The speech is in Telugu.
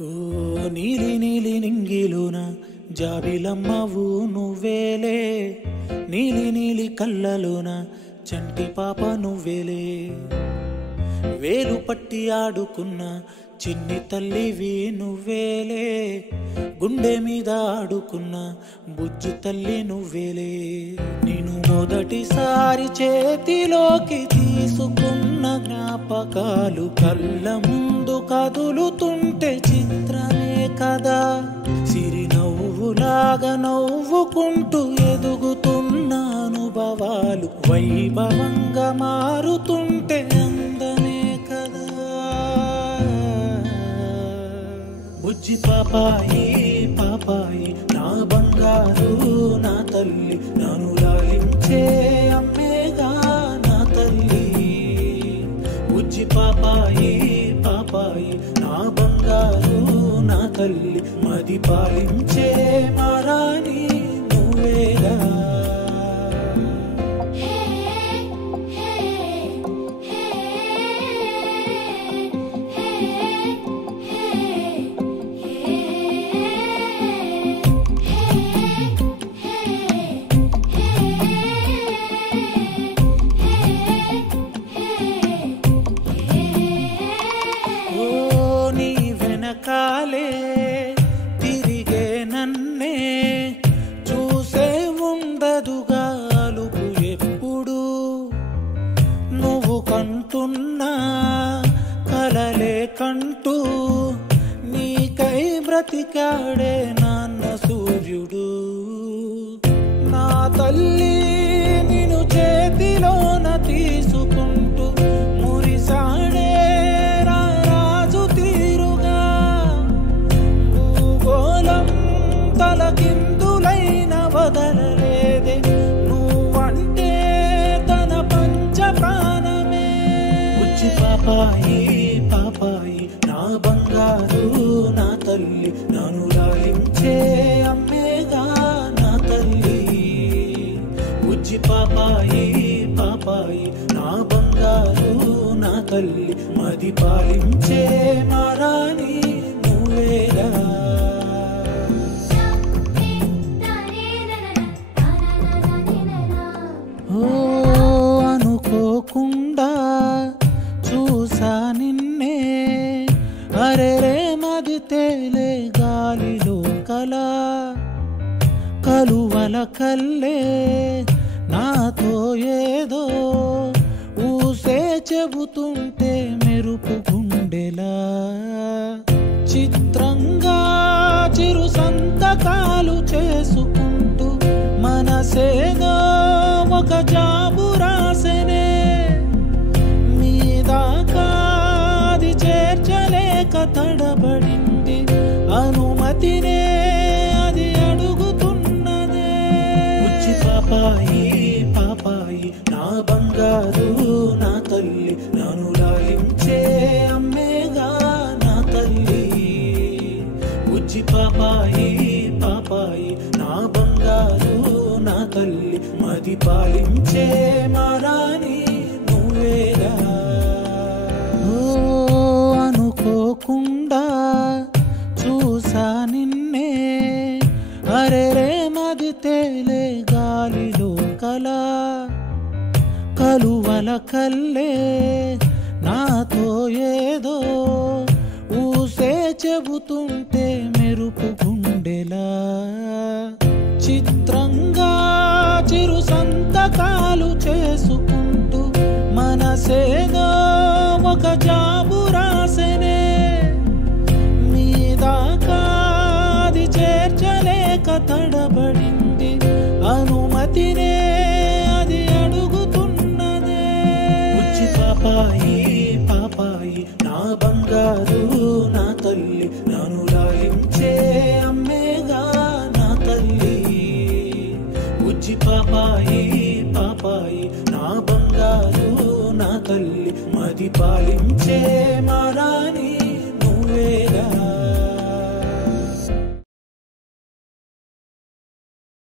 ఓ నీలి నీలి నింగిలోన జాబిలమ్మవు నువ్వేలే, నీలి నీలి కళ్ళలోన చంటి పాప నువ్వేలే, వేలు పట్టి ఆడుకున్న చిన్ని తల్లివి నువ్వేలే, గుండె మీద ఆడుకున్న బుజ్జి తల్లి నువ్వేలే. నేను మొదటిసారి చేతిలోకి తీసుకున్న జ్ఞాపకాలు కళ్ళ ముందు కదులుతుంటే చిత్రమే కదా, సిరి నవ్వులాగా నవ్వుకుంటూ ఎదుగుతున్న అనుభవాలు వైభవంగా మారుతుంటే అందమే కదా. బుజ్జి పాపాయి పాపాయి నా బంగారు నా తల్లి, నన్ను లాలించే అమ్మేగా నా తల్లి. బుజ్జి పాపాయి పాపాయి నా బంగారు నా తల్లి, మది పాలించే మారాని నువ్వేగా. కాలే తిరిగే నన్నే చూసే ఉండదుగా అలుపు ఎప్పుడు, నువ్వు కంటున్నా కలలే కంటూ నీకై బ్రతికాడే నాన్న సూర్యుడు. నా తల్లి నిన్ను చేతిలోన తీసుకుంటూ మురిసాడే తలకిందులైన వదలలేదే, నువ్వంటే తన పంచ ప్రాణమే. బుజ్జి పాపాయి పాపాయి నా బంగారు నా తల్లి, నన్ను లాలించే అమ్మేగా నా తల్లి. బుజ్జి పాపాయి పాపాయి నా బంగారు నా తల్లి, మది పాలించే మారాని నువ్వేగా. అనుకోకుండా చూసా నిన్నే, అరెరే మది తేలే గాలిలో కల, కలువల కల్లే నాతో ఏదో ఊసే చెబుతుంటే మెరుపు గుండెలా, చిత్రంగా చిరు సంతకాలు చేసుకుంటూ మనసేదో ఒక జాబు రాసనే, మీదాకా అది చేర్చలేక తడబడింది అనుమతినే అది అడుగుతున్నదే. బుజ్జి పాపాయి పాపాయి నా బంగారు నా తల్లి, నన్ను లాలించే అమ్మేగా నా తల్లి. బుజ్జి పాపాయి పాపాయి నా బంగారు నా తల్లి, మది పాలించే మారాని నువ్వేగా. అనుకోకుండా చూసా నిన్నే, అరెరే మది తేలే గాలిలో కల, కలువల కల్లే నాతో ఏదో ఊసే చెబుతుంటే మెరుపు గుండెలా, చిత్రంగా చిరు సంతకాలు చేసుకుంటూ మనసేదో ఒక జాబు రాసనే, మీదాకా అది చేర్చలేక తడబడింది అనుమతినే అది అడుగుతున్నదే. బుజ్జి పాపాయి పాపాయి నా బంగారు నా తల్లి, నన్ను లాలించే అమ్మేగా నా తల్లి. బుజ్జి పాపాయి పాపాయి నా బంగారు నా తల్లి, మది పాలించే మారా